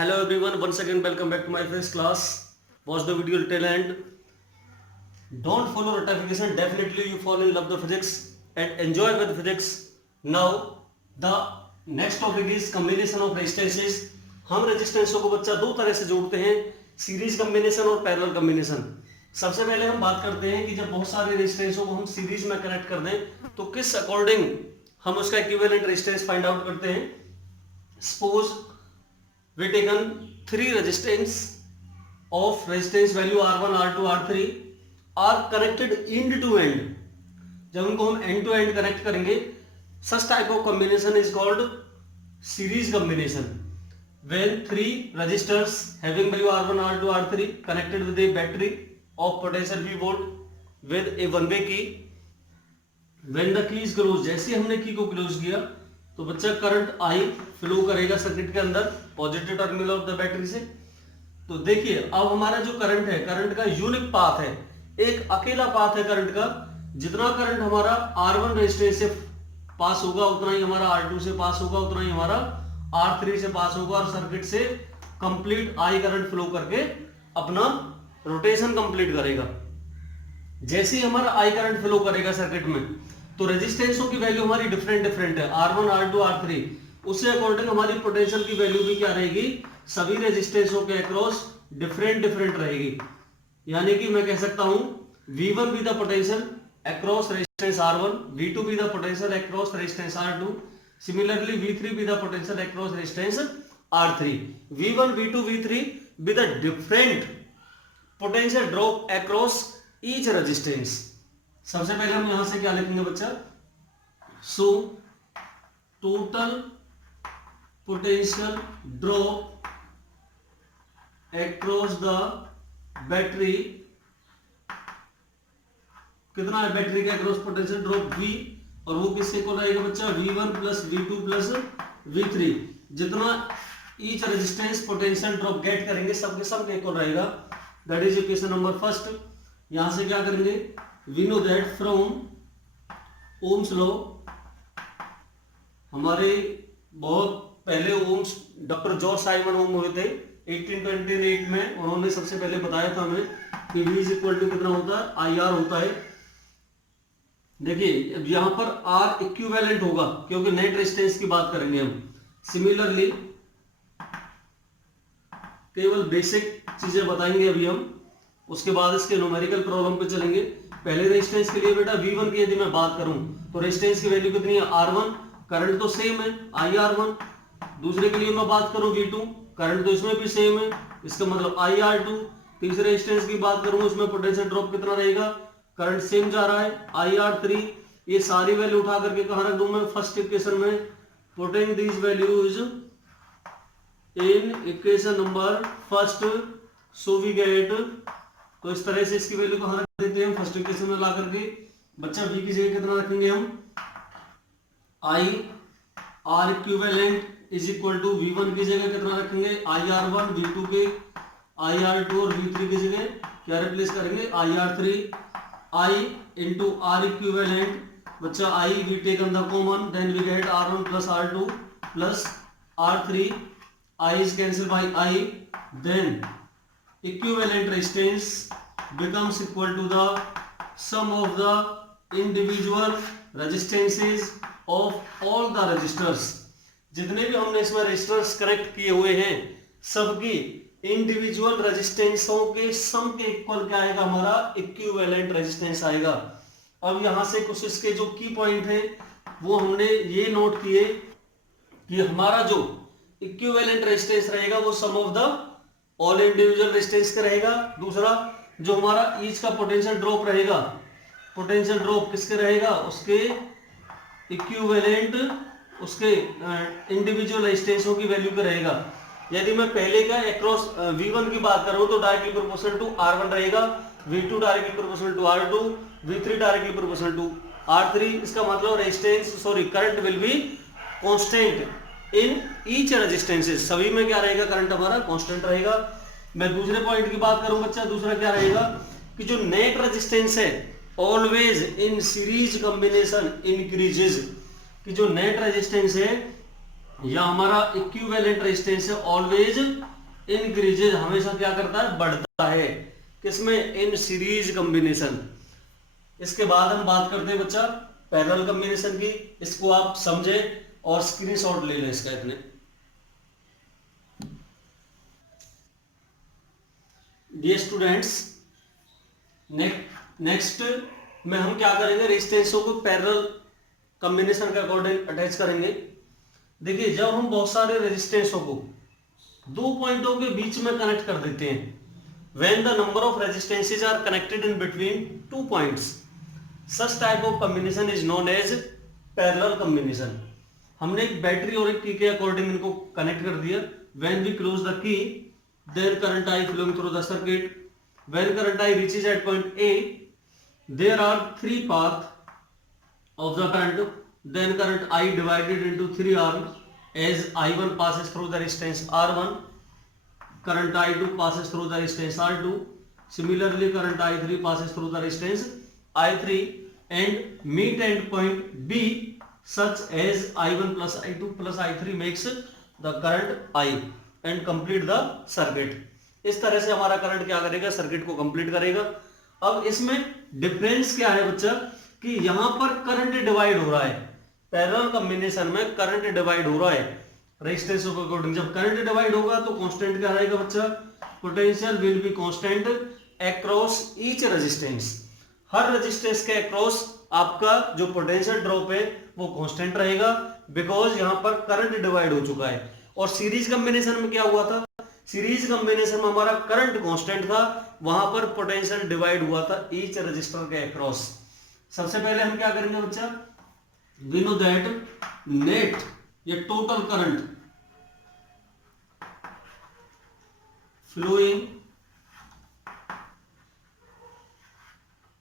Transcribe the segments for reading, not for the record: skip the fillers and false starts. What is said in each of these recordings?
Hello everyone, once again welcome back to my first class. Watch the video till end. Don't follow notification. Definitely you fall in love with physics and enjoy with physics. Now the next topic is combination of resistances. हम रेजिस्टेंसों को बच्चा दो तरह से जोड़ते हैं, series combination और parallel combination. सबसे पहले हम बात करते हैं कि जब बहुत सारे रेजिस्टेंसों को हम सीरीज में कनेक्ट कर दें तो किस अकॉर्डिंग हम उसका इक्विवेलेंट रेजिस्टेंस फाइंड आउट करते हैं. Suppose we taken three resistance of resistance value R1, R2, R3 are connected end to end. जब उनको हम end to end connect करेंगे, such type of combination is called series combination. When three resistors having value R1, R2, R3 connected with a battery of potential V volt with a one way key. When the key is closed, जैसे हमने की को close किया तो बच्चा current I flow करेगा circuit के अंदर positive terminal of the battery से. तो देखिए अब हमारा जो करंट है, करंट का यूनिक पाथ है, एक अकेला पाथ है करंट का. जितना करंट हमारा R1 रेजिस्टेंस से पास होगा उतना ही हमारा R2 से पास होगा, उतना ही हमारा R3 से पास होगा और सर्किट से कंप्लीट आई करंट फ्लो करके अपना रोटेशन कंप्लीट करेगा. जैसे ही हमारा आई करंट फ्लो करेगा सर्किट में तो रेजिस्टेंसों की वैल्यू हमारी डिफरेंट है, R1, R2, R3. उससे अकॉर्डिंग हमारी पोटेंशियल की वैल्यू भी क्या रहेगी, सभी रेजिस्टेंसों के अक्रॉस डिफरेंट रहेगी. यानी कि मैं कह सकता हूं V1 भी the potential across resistance R1, V2 भी the potential across resistance R2, similarly V3 भी the potential across resistance R3. V1, V2, V3 भी the different potential drop across each resistance. सबसे पहले हम यहां से क्या लिखेंगे बच्चा, so total potential drop across the battery. कितना है बैटरी के अक्रॉस पोटेंशियल ड्रॉप V, और वो किससे इक्वल रहेगा बच्चा, V1 plus V2 plus V3. जितना each resistance potential drop get करेंगे सबके सब इक्वल रहेगा. That is equation number first. यहां से क्या करेंगे, we know that from Ohm's law, हमारे बहुत पहले ओम्स डॉक्टर जॉर्ज साइमन ओम हुए थे 1828 में. उन्होंने सबसे पहले बताया था हमें कि V इज इक्वल टू कितना होता है, IR होता है. देखिए यहां पर R इक्विवेलेंट होगा क्योंकि नेट रेजिस्टेंस की बात करेंगे हम. सिमिलरली केवल बेसिक चीजें बताएंगे अभी हम, उसके बाद इसके न्यूमेरिकल प्रॉब्लम पे चलेंगे. पहले रेजिस्टेंस के लिए बेटा V1 की यदि मैं बात करूं तो रेजिस्टेंस की वैल्यू कितनी है, R1, करंट तो सेम है IR1. दूसरे के लिए मैं बात करूं V2, करंट तो इसमें भी सेम है, इसका मतलब IR2. तीसरे रेजिस्टेंस की बात करूं उसमें पोटेंशियल ड्रॉप कितना रहेगा, करंट सेम जा रहा है IR3. ये सारी वैल्यू उठा करके कहां रख दूं मैं, फर्स्ट इक्वेशन में. Putting these values in equation number first, so we get. तो इस तरह से इसकी वैल्यू कहां रख देते हैं, फर्स्ट इक्वेशन में ला करके. बच्चा V की जगह कितना रखेंगे हम, I R equivalent is equal to V1 की जगह कितना रखेंगे, IR1, V2 के IR2 और V3 की जगह क्या रिप्लेस करेंगे, IR3. I into R equivalent, बच्चा I we taken the common, then we get R1 plus R2 plus R3. I is cancelled by I, then equivalent resistance becomes equal to the sum of the individual resistances of all the resistors. जितने भी हमने इसमें resistors connect किए हुए हैं सबकी individual रेजिस्टेंसों के सम के इक्वल क्या आएगा, हमारा इक्विवेलेंट रेजिस्टेंस आएगा. अब यहां से कुछ इसके जो की पॉइंट है वो हमने ये नोट किए कि हमारा जो इक्विवेलेंट रेजिस्टेंस रहेगा वो sum of the all individual resistance का रहेगा. दूसरा जो हमारा ईच का पोटेंशियल ड्रॉप रहेगा, पोटेंशियल ड्रॉप किसके रहेगा, उसके इक्विवेलेंट, उसके इंडिविजुअल रेजिस्टेंसों की वैल्यू का रहेगा. यदि मैं पहले का अक्रॉस V1 की बात करूं तो डायरेक्टली प्रोपोर्शनल टू R1 रहेगा, V2 directly proportional to R2, V3 directly proportional to R3. इसका मतलब resistance current will be constant in each resistances. सभी में क्या रहेगा, करंट हमारा कांस्टेंट रहेगा. मैं दूसरे पॉइंट की बात करूं बच्चा, दूसरा क्या रहेगा कि जो नेट रेजिस्टेंस है always in series combination increases. कि जो नेट रेजिस्टेंस है या हमारा इक्विवेलेंट रेजिस्टेंस है ऑलवेज इंक्रीजेज, हमेशा क्या करता है, बढ़ता है, किसमें, इन सीरीज कॉम्बिनेशन। इसके बाद हम बात करते हैं बच्चा पैरेलल कॉम्बिनेशन की, इसको आप समझे और स्क्रीनशॉट ले लें इसका इतने। डियर स्टूडेंट्स, नेक्स्ट में हम क्या करेंगे, रेजिस्टेंसों को पैरेलल कॉम्बिनेशन के अकॉर्डिंग अटैच करेंगे। देखिए जब हम बहुत सारे रेजिस्टेंसों को दो पॉइंटों के बीच में कनेक्ट कर देते हैं, when the number of resistances are connected in between two points, such type of combination is known as parallel combination। हमने एक बैटरी और एक की के अकॉर्डिंग इनको कनेक्ट कर दिया। when we close the key, then current I flowing through the circuit, when current I reaches at point A, there are three paths of the current, then current I divided into 3R, as I1 passes through the resistance R1, current I2 passes through the resistance R2, similarly current I3 passes through the resistance I3 and meet end point B such as I1 plus I2 plus I3 makes the current I and complete the circuit। इस तरह से हमारा current क्या करेगा, circuit को complete करेगा। अब इसमें डिफरेंस क्या है बच्चा, कि यहां पर करंट डिवाइड हो रहा है, पैरेलल कॉम्बिनेशन में करंट डिवाइड हो रहा है रेजिस्टेंस के अकॉर्डिंग। जब करंट डिवाइड होगा तो कांस्टेंट क्या रहेगा बच्चा, potential will be constant across each resistance. Her resistance के अक्रॉस आपका जो पोटेंशियल ड्रॉप है वो कांस्टेंट रहेगा, बिकॉज यहां पर करंट डिवाइड हो चुका है। और सीरीज कॉम्बिनेशन में क्या हुआ था, सीरीज कॉम्बिनेशन में हमारा करंट कांस्टेंट था, वहां पर पोटेंशियल डिवाइड हुआ था ईच रजिस्टर के अक्रॉस। सबसे पहले हम क्या करेंगे बच्चा, वी नो दैट नेट या total current flowing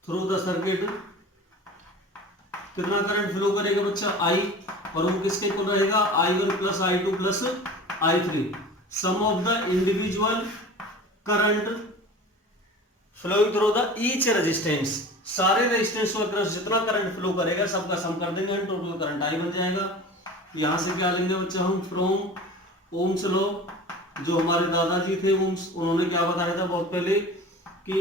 through the circuit, कितना करंट फ्लो करेगा बच्चा, I, और वो किसके इक्वल रहेगा, I1 plus I2 plus I3, sum of the individual current flowing through the each resistance. सारे रेजिस्टेंस को अक्रॉस जितना करंट फ्लो करेगा सबका सम कर देंगे, टोटल करंट I बन जाएगा। यहां से क्या लेंगे बच्चा हम, फ्रॉम ओम्स लॉ, जो हमारे दादाजी थे ओम्स, उन्होंने क्या बताया था बहुत पहले कि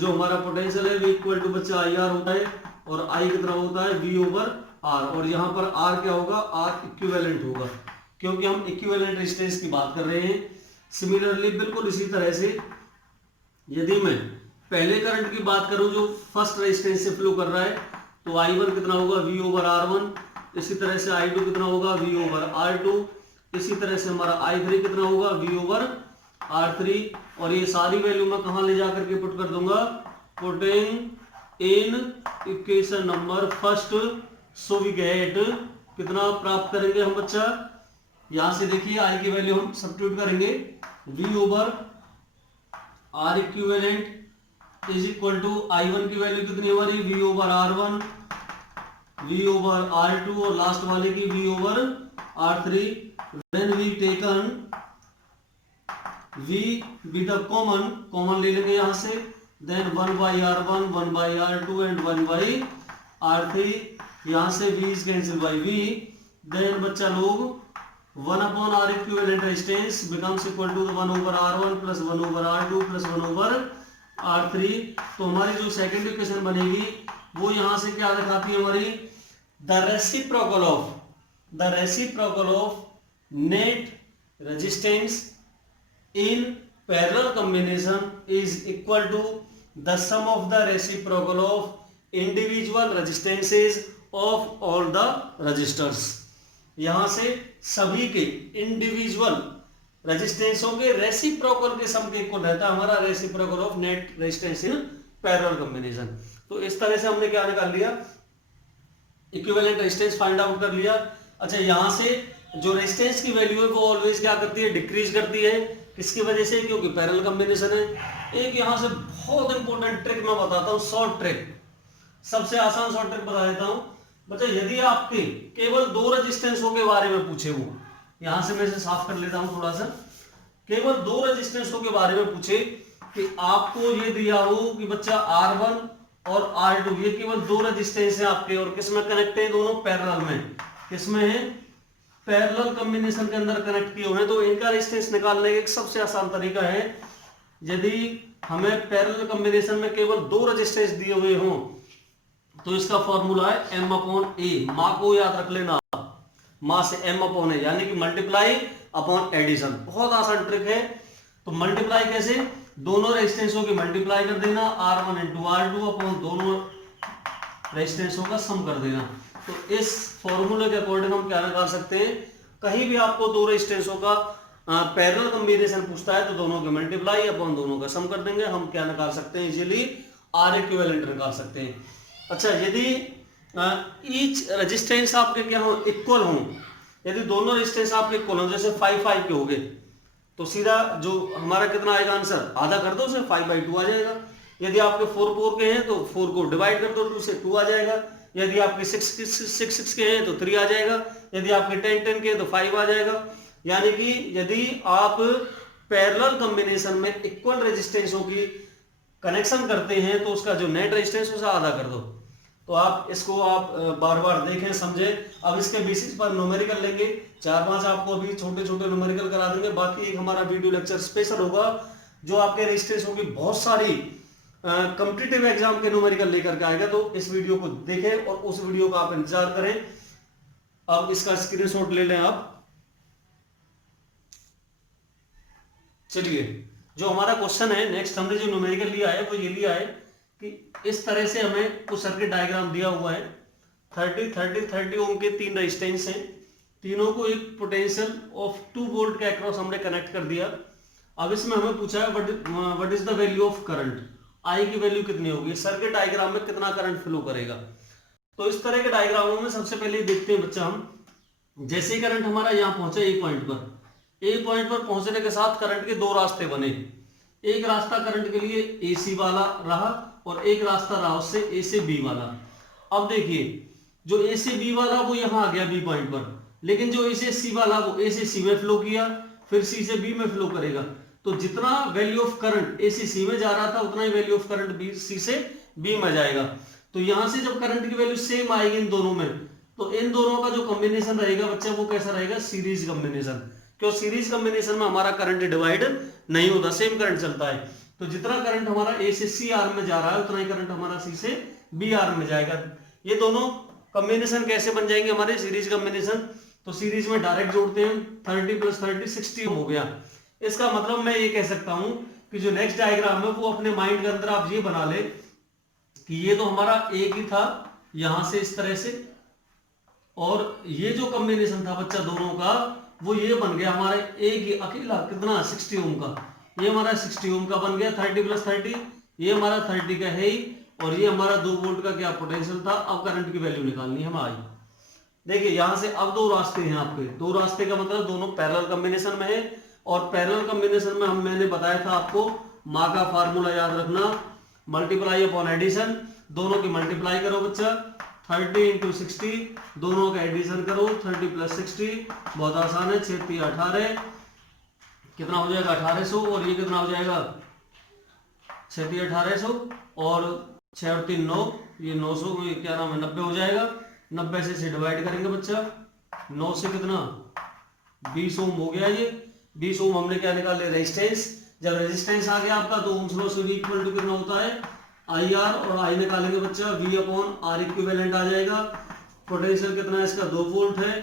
जो हमारा पोटेंशियल है V इक्वल टू बच्चा IR होता है और I कितना होता है V ओवर R, और यहाँ पर R क्या होगा, R इक्विवेलेंट होगा, क्योंकि हम इक्विवेलेंट रेजिस्टेंस की बात कर रहे हैं। सिमिलरली बिल्कुल इसी तरह से यदि मैं पहले करंट की बात करूं जो फर्स्ट रेजिस्टेंस से फ्लो कर रहा है, तो I1 कितना होगा, V ओवर R1, इसी तरह से I2 कितना होगा, V ओवर R2, इसी तरह से हमारा I3 कितना होगा, V ओवर R3, और ये सारी वैल्यू मैं कहां ले जाकर के पुट कर दूंगा, putting in equation number first, so we get, कितना प्राप्त करेंगे हम बच्चा, यहां से देखिए I की वैल्यू हम सब्स्टिट्यूट करेंगे, V over R equivalent is equal to I1 की वैल्यू कितनी हमारी, V over R1, V over R2, और लास्ट वाले की V over R3। Then we taken V with the common ले लेंगे यहां से, then 1 by R1, 1 by R2 and 1 by R3, यहां से V is cancelled by V, then बच्चा लोग 1 upon R equivalent resistance becomes equal to 1 over R1 plus 1 over R2 plus 1 over R3। तो हमारी जो सेकेंड इक्वेशन बनेगी वो यहां से क्या दिखाती है हमारी, the reciprocal of net resistance in parallel combination is equal to the sum of the reciprocal of individual resistances of all the resistors। यहां से सभी के इंडिविजुअल रेजिस्टेंसों के रेसिप्रोकल के सम के इक्वल रहता है हमारा reciprocal of net resistance in parallel combination. तो इस तरह से हमने क्या निकाल लिया, इक्विवेलेंट रेजिस्टेंस फाइंड आउट कर लिया। अच्छा, यहां से जो रेजिस्टेंस की वैल्यू है वो ऑलवेज क्या करती है, डिक्रीज करती है, किसकी वजह से, क्योंकि पैरेलल कॉम्बिनेशन है। एक यहां से बहुत इंपॉर्टेंट ट्रिक मैं बताता हूं, शॉर्ट ट्रिक, सबसे आसान शॉर्ट ट्रिक बता देता हूं बच्चा। यदि आपके केवल दो रेजिस्टेंसों के बारे में पूछे, वो यहां से मैं इसे साफ कर लेता हूं थोड़ा सा, केवल दो रेजिस्टेंसों के बारे में पूछे कि आपको ये दिया हो कि बच्चा R1 और R2 ये केवल दो रेजिस्टेंस है आपके, और किसमें कनेक्ट है, दोनों पैरेलल में, किसमें है, पैरेलल कॉम्बिनेशन के अंदर कनेक्ट किए हुए हैं, तो इनका रेजिस्टेंस निकालने का एक सबसे आसान तरीका है, यदि हमें पैरेलल कॉम्बिनेशन में केवल 2 रेजिस्टेंस दिए हुए हों तो इसका फॉर्मूला है M/A। माँ को याद रख लेना, माँ से M/A, यानी कि मल्टीप्लाई अपॉन एडिशन। बहुत आसान ट्रिक है। तो मल्टीप्लाई कैसे, दोनों रेजिस्टेंसों की मल्टीप्लाई कर देना, R1 × R2 अपॉन दोनों रेजिस्टेंसों का सम कर देना। तो इस फॉर्मूले के अकॉर्डिंग हम क्या निकाल सकते हैं, कहीं भी आपको 2 रेजिस्टेंसों का पैरेलल कॉम्बिनेशन पूछता है तो दोनों के मल्टीप्लाई अपॉन दोनों का सम कर देंगे, हम क्या निकाल सकते हैं, इजीली R इक्विवेलेंट निकाल सकते हैं। अच्छा, यदि ईच रेजिस्टेंस आपके क्या हो, इक्वल हो, यदि दोनों रेजिस्टेंस आपके इक्वल हो, जैसे 5 के हो गए, तो सीधा जो हमारा कितना आएगा आंसर, आधा कर दो उसे, 5/2 आ जाएगा। यदि आपके 4 के हैं तो 4 को डिवाइड कर दो 2 से, 2 आ जाएगा। यदि आपके 6 के हैं तो 3 आ जाएगा। यदि आपके 10 के हैं तो 5 आ जाएगा। यानी कि यदि आप पैरेलल कॉम्बिनेशन में इक्वल रेजिस्टेंसों की कनेक्शन करते हैं तो उसका जो नेट रेजिस्टेंस उसे आधा कर दो। तो आप इसको आप बार बार देखें, समझें। अब इसके बेसिस पर न्यूमेरिकल लेंगे, 4-5 आपको अभी छोटे छोटे न्यूमेरिकल करा देंगे। बाकी एक हमारा वीडियो लेक्चर स्पेशल होगा जो आपके रेजिस्टेंसों की बहुत सारी कॉम्पिटिटिव एग्जाम के न्यूमेरिकल लेकर के आएगा। तो इस वीडियो को देखें और उस वीडियो का आप इंतजार करें। अब इसका स्क्रीनशॉट ले लें आप। चलिए, जो हमारा क्वेश्चन है नेक्स्ट, हमने जो न्यूमेरिकल लिया है वो ये लिया है कि इस तरह से हमें कुछ सर्किट डायग्राम दिया हुआ है। 30 ओम के 3 रेजिस्टेंस हैं, तीनों को एक पोटेंशियल ऑफ 2 वोल्ट के अक्रॉस हमने कनेक्ट कर दिया। अब इसमें हमें पूछा है what is the value of current, I की वैल्यू कितनी होगी, सर्किट डायग्राम में कितना करंट फ्लो करेगा। तो इस तरह के डायग्रामों में सबसे पहले देखते हैं बच्चा हम, जैसे करंट हमारा यहाँ पहुंचा एक पॉइंट पर पहुंचने के साथ करंट के 2 रास्ते बने। एक रास्ता करंट के लिए AC वाला रहा और एक रास्ता रहा उससे A से B वाला। अब देखिए, जो A से B वाला वो यहाँ आ गया B पॉइंट पर, लेकिन जो A से C वाला वो A से C में फ्लो किया, फिर C से B में फ्लो करेगा। तो जितना वैल्यू ऑफ करंट A से C में जा रहा था उतना ही वैल्यू ऑफ करंट C से B में जाएगा। तो यहां से जब करंट की वैल्यू सेम आएगी इन दोनों में, तो इन दोनों का जो कॉम्बिनेशन रहेगा बच्चा वो कैसा रहेगा, सीरीज कॉम्बिनेशन। क्यों, सीरीज कॉम्बिनेशन में हमारा करंट डिवाइड नहीं होता, सेम करंट चलता है। तो जितना करंट हमारा A से C आर्म में जा रहा है उतना ही करंट हमारा C से B आर्म में जाएगा। ये दोनों कॉम्बिनेशन कैसे बन जाएंगे हमारे, सीरीज कॉम्बिनेशन। तो सीरीज में डायरेक्ट जोड़ते हैं, 30 + 30 60 हो गया। इसका मतलब मैं ये कह सकता हूं कि जो नेक्स्ट डायग्राम है वो अपने माइंड के अंदर आप ये बना ले कि ये तो हमारा एक ही था यहां से इस तरह से, और ये जो कॉम्बिनेशन था बच्चा दोनों का वो ये बन गया हमारे एक ही अकेला कितना 60 ओम का। ये हमारा 60 ओम का बन गया, 30 + 30, ये हमारा 30 का है ही, और ये हमारा 2 वोल्ट का क्या पोटेंशियल था। अब करंट की वैल्यू निकालनी है हमारी। देखिए यहां से अब 2 रास्ते हैं आपके, 2 रास्ते का मतलब दोनों पैरेलल कॉम्बिनेशन में है। और पैरेलल कॉम्बिनेशन में मैंने बताया था आपको, माँ का फार्मूला याद रखना, मल्टीप्लाई अपॉन एडिशन। दोनों की मल्टीप्लाई करो बच्चा, 30 × 60, दोनों का एडिशन करो, 30 + 60, बहुत आसान है, 6 × 3 18, कितना हो जाएगा 1800, और ये कितना हो जाएगा 6 × 3 1800, और 6 और 3 9, ये 900 में क्या नाम है 90 हो जाएगा। 90 से इसे डिवाइड करेंगे बच्चा, 9 से कितना 20 ओम हो गया। ये 20 ओम हमने क्या निकाले, रेजिस्टेंस। जब रेजिस्टेंस आ गया आपका तो ओम्स लॉ से V = कितना होता है IR, और I निकालेंगे बच्चा V/R इक्विवेलेंट आ जाएगा। पोटेंशियल कितना है इसका 2 वोल्ट है,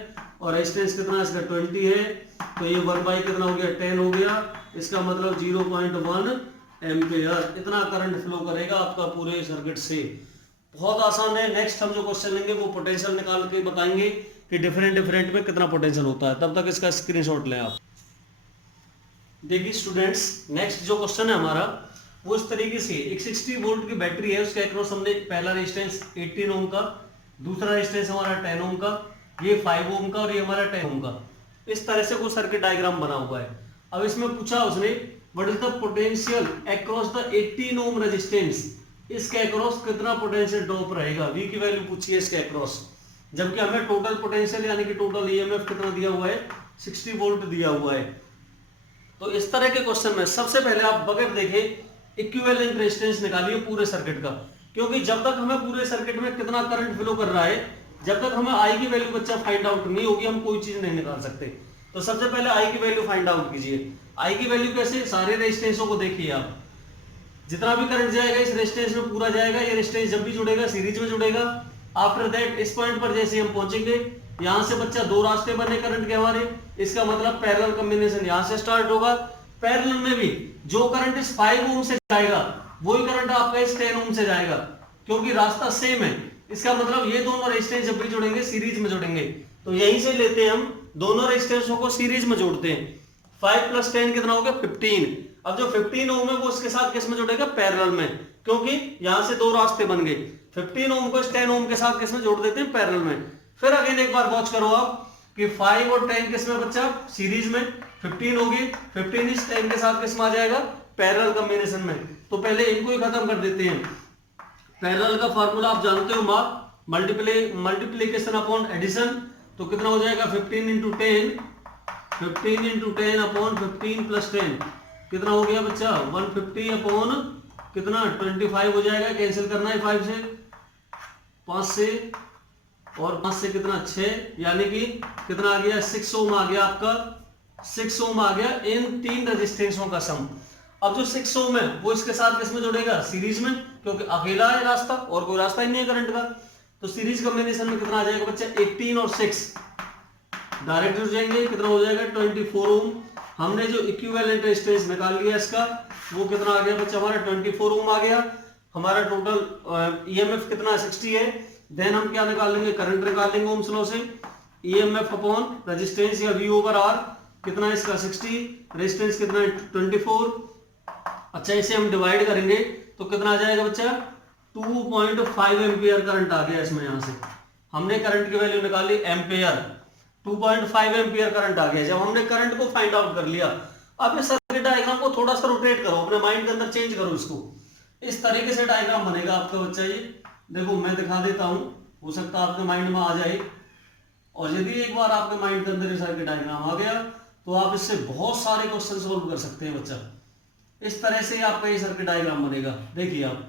और रेजिस्टेंस कितना है इसका 20 है। तो ये 1/, कितना हो गया 10 हो गया। इसका मतलब 0.1 एम्पियर इतना करंट फ्लो करेगा आपका पूरे सर्किट से। बहुत आसान है। नेक्स्ट हम जो क्वेश्चन लेंगे वो पोटेंशियल निकाल के बताएंगे कि डिफरेंट में कितना पोटेंशियल होता है। तब तक इसका स्क्रीनशॉट लें आप। देखिए स्टूडेंट्स, नेक्स्ट जो क्वेश्चन है हमारा वो इस तरीके से, एक 60 वोल्ट की बैटरी है, उसके अक्रॉस हमने पहला रेजिस्टेंस 18 ओम का, दूसरा रेजिस्टेंस हमारा 10 ओम का, ये 5 ओम का, और ये हमारा 10 ओम का। इस तरह से कोई सर्किट डायग्राम बना हुआ है। अब इसमें पूछा उसने what is the potential across the 18 ohm resistance, इसके अक्रॉस कितना पोटेंशियल ड्रॉप रहेगा। V की वैल्यू पूछी है इसके अक्रॉस, जबकि हमें टोटल पोटेंशियल यानी कि टोटल EMF कितना दिया हुआ है 60 वोल्ट दिया हुआ है। तो इस तरह के क्वेश्चन में सबसे पहले आप बगैर देखे इक्विवेलेंट रेजिस्टेंस निकालिए पूरे सर्किट का, क्योंकि जब तक हमें पूरे सर्किट में कितना करंट फ्लो कर रहा है जब तक हमें आई की वैल्यू बच्चा फाइंड आउट नहीं होगी हम कोई चीज नहीं निकाल सकते। तो सबसे पहले आई की वैल्यू फाइंड आउट कीजिए। आई की वैल्यू कैसे, सारे रेजिस्टेंसों को देखिए आप, जितना भी करंट जाएगा इस रेजिस्टेंस में पूरा जाएगा, ये रेजिस्टेंस जब भी जुड़ेगा सीरीज में जुड़ेगा। आफ्टर दैट इस पॉइंट पर जैसे हम पहुंचेंगे, यहां से बच्चा दो रास्ते बने करंट के हमारे, इसका मतलब पैरेलल कॉम्बिनेशन यहां से स्टार्ट होगा। पैरेलल में भी जो करंट इस 5 ओम से जाएगा वही करंट आपका इस 10 ओम से जाएगा, क्योंकि रास्ता सेम है। इसका मतलब ये दोनों रेजिस्टेंस जब भी जुड़ेंगे सीरीज में जुड़ेंगे। तो यहीं से लेते हैं हम दोनों रेजिस्टेंसों को सीरीज में जोड़ते हैं। 5 + 10 कितना हो गया 15। अब जो 15 ओम है वो इसके साथ किस में जुड़ेगा, पैरेलल में, क्योंकि यहां से दो रास्ते बन गए। 15 ओम को इस 10 ओम के साथ किस में जोड़ देते हैं, पैरेलल में। फिर अगेन एक बार वॉच करो आप कि 5 और 10 किस में बच्चा, सीरीज में। 15 होगी, 15 इस 10 के साथ किस में आ जाएगा, पैरेलल कॉम्बिनेशन में। तो पहले इनको ही खत्म कर देते हैं। पैरेलल का फार्मूला आप जानते हो, माप मल्टीप्लीकेशन अपॉन एडिशन। तो कितना हो जाएगा 15 × 10, 15 × 10 अपॉन 15 + 10 कितना हो गया बच्चा 150 अपॉन कितना 25 हो जाएगा। कैंसिल करना है 5 से, 5 से और 5 से कितना 6, यानी कि कितना आ गया 6 ओम आ गया आपका, 6 ओम आ गया इन तीन रेजिस्टेंसों का सम। अब जो 6 ओम है वो इसके साथ किसमें जुड़ेगा, सीरीज में, क्योंकि अकेला है रास्ता और कोई रास्ता ही नहीं है करंट का। तो सीरीज कॉम्बिनेशन में कितना आ जाएगा बच्चा 18 और 6 डायरेक्ट जुड़ जाएंगे, कितना हो जाएगा 24 ओम। हमने जो इक्विवेलेंट रेजिस्टेंस निकाल लिया इसका, वो कितना आ गया बच्चा हमारा 24 ओम आ गया। हमारा टोटल ईएमएफ कितना 60 है। देन हम क्या निकाल लेंगे, करंट निकाल लेंगे ओम्स लॉ से। ईएमएफ अपॉन रेजिस्टेंस या V/R कितना है इसका 60, रेजिस्टेंस कितना है 24। अच्छा इसे हम डिवाइड करेंगे तो कितना आ जाएगा बच्चा 2.5 एम्पियर करंट आ गया इसमें। यहां से हमने करंट की वैल्यू निकाली एम्पियर, 2.5 एम्पियर करंट आ गया। जब हमने करंट को फाइंड आउट कर लिया, अब इस सर्किट डायग्राम को थोड़ा सा रोटेट करो, अपने माइंड के अंदर चेंज करो इसको। इस तरीके से डायग्राम बनेगा आपका बच्चा। ये देखो मैं दिखा देता हूं, हो सकता है आपके माइंड में आ जाए। और यदि एक बार आपके माइंड के अंदर ये सर्किट डायग्राम आ गया तो आप इससे बहुत सारे क्वेश्चन सोल्व कर सकते हैं बच्चा। इस तरह से आपका ये सर्किट डायग्राम बनेगा। देखिए आप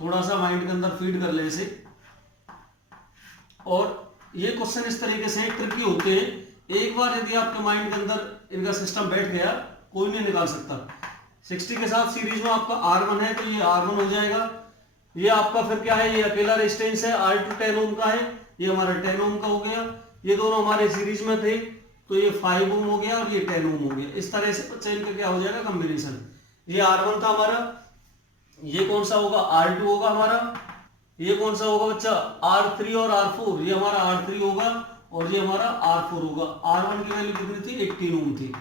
थोड़ा सा माइंड के अंदर फीड कर ले इसे। और ये क्वेश्चन इस तरीके से ट्रिकी होते हैं, एक बार यदि आपके माइंड के अंदर इनका सिस्टम बैठ गया कोई नहीं निकाल सकता। 60 के साथ सीरीज में आपका R1 है तो ये R1 हो जाएगा। ये आपका फिर क्या है, ये अकेला रेजिस्टेंस है R2 10 ओम का है, ये हमारा 10 ओम का हो गया। ये दोनों हमारे सीरीज में थे तो ये 5 ओम हो गया और ये 10 ओम हो गया। इस तरह से बच्चा इनका क्या हो जाएगा कॉम्बिनेशन। ये R1 था हमारा, ये कौन सा होगा R2 होगा हमारा, ये कौन सा होगा बच्चा R3 और R4, ये हमारा R3 होगा और ये हमारा R4 होगा। R1 की वैल्यू कितनी थी 18 ओम थी।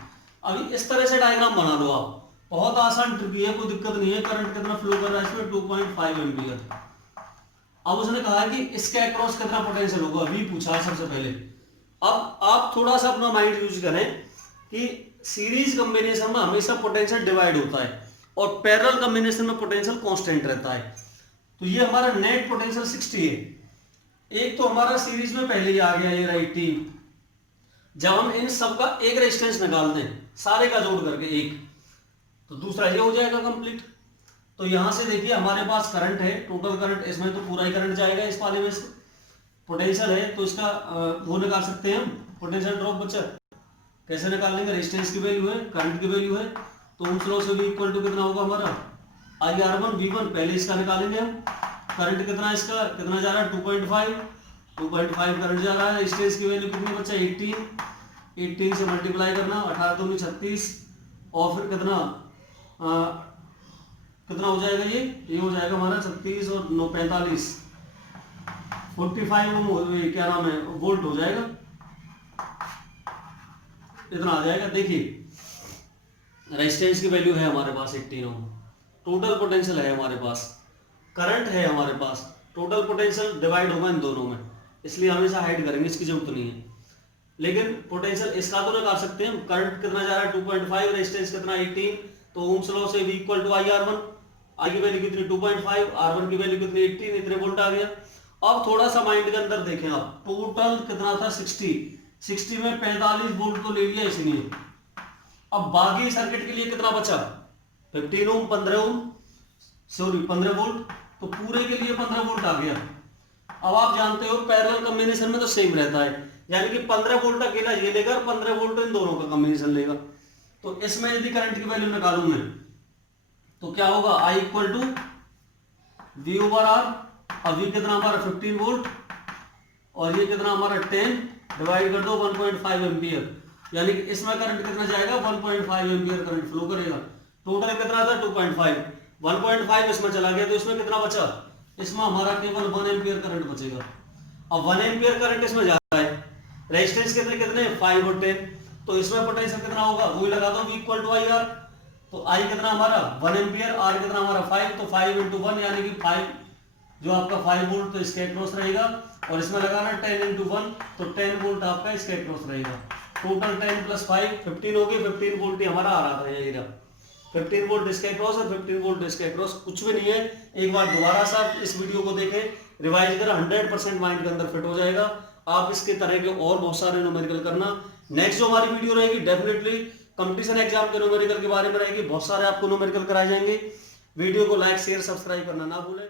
अभी इस तरह से डायग्राम बना लो आप, बहुत आसान ट्रिकी है, कोई दिक्कत नहीं है। करंट कितना फ्लो कर रहा है इसमें 2.5 एम्पियर। अब उसने कहा कि इसके अक्रॉस कितना पोटेंशियल होगा, V पूछा सबसे पहले। अब आप थोड़ा सा अपना माइंड यूज करें कि सीरीज कॉम्बिनेशन में हमेशा पोटेंशियल डिवाइड होता है और पैरेलल कॉम्बिनेशन में पोटेंशियल कांस्टेंट रहता है। तो ये हमारा नेट पोटेंशियल 60 है। एक तो हमारा सीरीज में पहले ही आ गया ये 18। जब हम इन सब का एक रेजिस्टेंस निकाल दें सारे का जोड़ करके एक, तो दूसरा ये हो जाएगा कंप्लीट। तो यहां से देखिए हमारे पास करंट है, टोटल करंट, इसमें तो पूरा ही करंट जाएगा इस वाले में। पोटेंशियल है तो इसका वो निकाल सकते हैं हम, पोटेंशियल ड्रॉप बच्चा कैसे निकाल लेंगे, रेजिस्टेंस की वैल्यू है, करंट की वैल्यू है। तो ओम्स लॉ से V इक्वल टू कितना होगा हमारा IR1 V1, पहले इसका निकालेंगे हम। करंट कितना है इसका, कितना जा रहा है 2.5 करंट जा रहा है। रेजिस्टेंस की वैल्यू कितनी बच्चा 18 से मल्टीप्लाई करना, 18 दूनी 36 और फिर कितना कितना हो जाएगा, ये हो जाएगा हमारा 36 और 9 45 45 ओम क्या नाम है वोल्ट हो जाएगा, इतना आ जाएगा। देखिए रेजिस्टेंस की वैल्यू है हमारे पास 18 ओम, टोटल पोटेंशियल है हमारे पास, करंट है हमारे पास, टोटल पोटेंशियल डिवाइड होगा इन दोनों में, इसलिए हमेशा हाइड करेंगे, इसकी जरूरत नहीं है। लेकिन पोटेंशियल इसका तो निकाल सकते हैं। करंट कितना जा रहा है 2.5, रेजिस्टेंस कितना 18, तो ओम्स लॉ से V equal to IR1, I की वैल्यू कितनी 2.5, R1 की वैल्यू कितनी 18, इतने वोल्ट आ गया। अब थोड़ा सा माइंड के अंदर देखें आप, टोटल कितना था 60 में 45 वोल्ट तो ले लिया इसलिए। अब बाकी सर्किट के लिए कितना बचा 15 ओम 15 वोल्ट, तो पूरे के लिए 15 वोल्ट आ गया। अब आप जानते हो पैरेलल कॉम्बिनेशन में तो सेम रहता है, यानी कि 15 वोल्ट अकेला ये लेगा और 15 वोल्ट इन दोनों का कॉम्बिनेशन लेगा। तो इसमें यदि करंट की वैल्यू निकालूं मैं तो क्या होगा, I equal to V over R. अब V कितना हमारा 15 वोल्ट और ये कितना हमारा 10, डिवाइड कर दो 1.5 एम्पियर, यानी कि इसमें करंट कितना जाएगा 1.5 एम्पियर करंट फ्लो करेगा। टोटल कितना था 2.5, 1.5 इसमें चला गया तो इसमें कितना बचा, इसमें हमारा केवल 1 एम्पियर करंट बचेगा। अब 1 एम्पियर करंट इसमें जा रहा है, रेजिस्टेंस कितने कितने 5 और 10, तो इसमें पोटेंशियल कितना होगा वही लगा दो, V equal to I R. तो I कितना हमारा 1 एम्पियर, R कितना हमारा 5, तो 5 इंटू 1 यानी कि 5 जो आपका 5 वोल्ट तो इसके अक्रॉस रहेगा, और इसमें लगाना 10 इंटू 1 तो 10 वोल्ट आपका इसके अक्रॉस रहेगा। टोटल 10 प्लस 5 15 हो गए, 15 वोल्ट ही हमारा आ रहा था, यही रहा 15 वोल्ट इसके अक्रॉस और 15 वोल्ट इसके अक्रॉस, कुछ भी नहीं है। एक बार दोबारा से आप इस वीडियो को देखें, रिवाइज करें, 100% माइंड के अंदर फिट हो जाएगा। आप इसके तरह के और बहुत सारे न्यूमेरिकल करना। नेक्स्ट जो हमारी वीडियो रहेगी डेफिनेटली कंपटीशन एग्जाम के न्यूमेरिकल के बारे में रहेगी, बहुत सारे आपको न्यूमेरिकल कराए जाएंगे। वीडियो को लाइक शेयर सब्सक्राइब करना ना भूलें।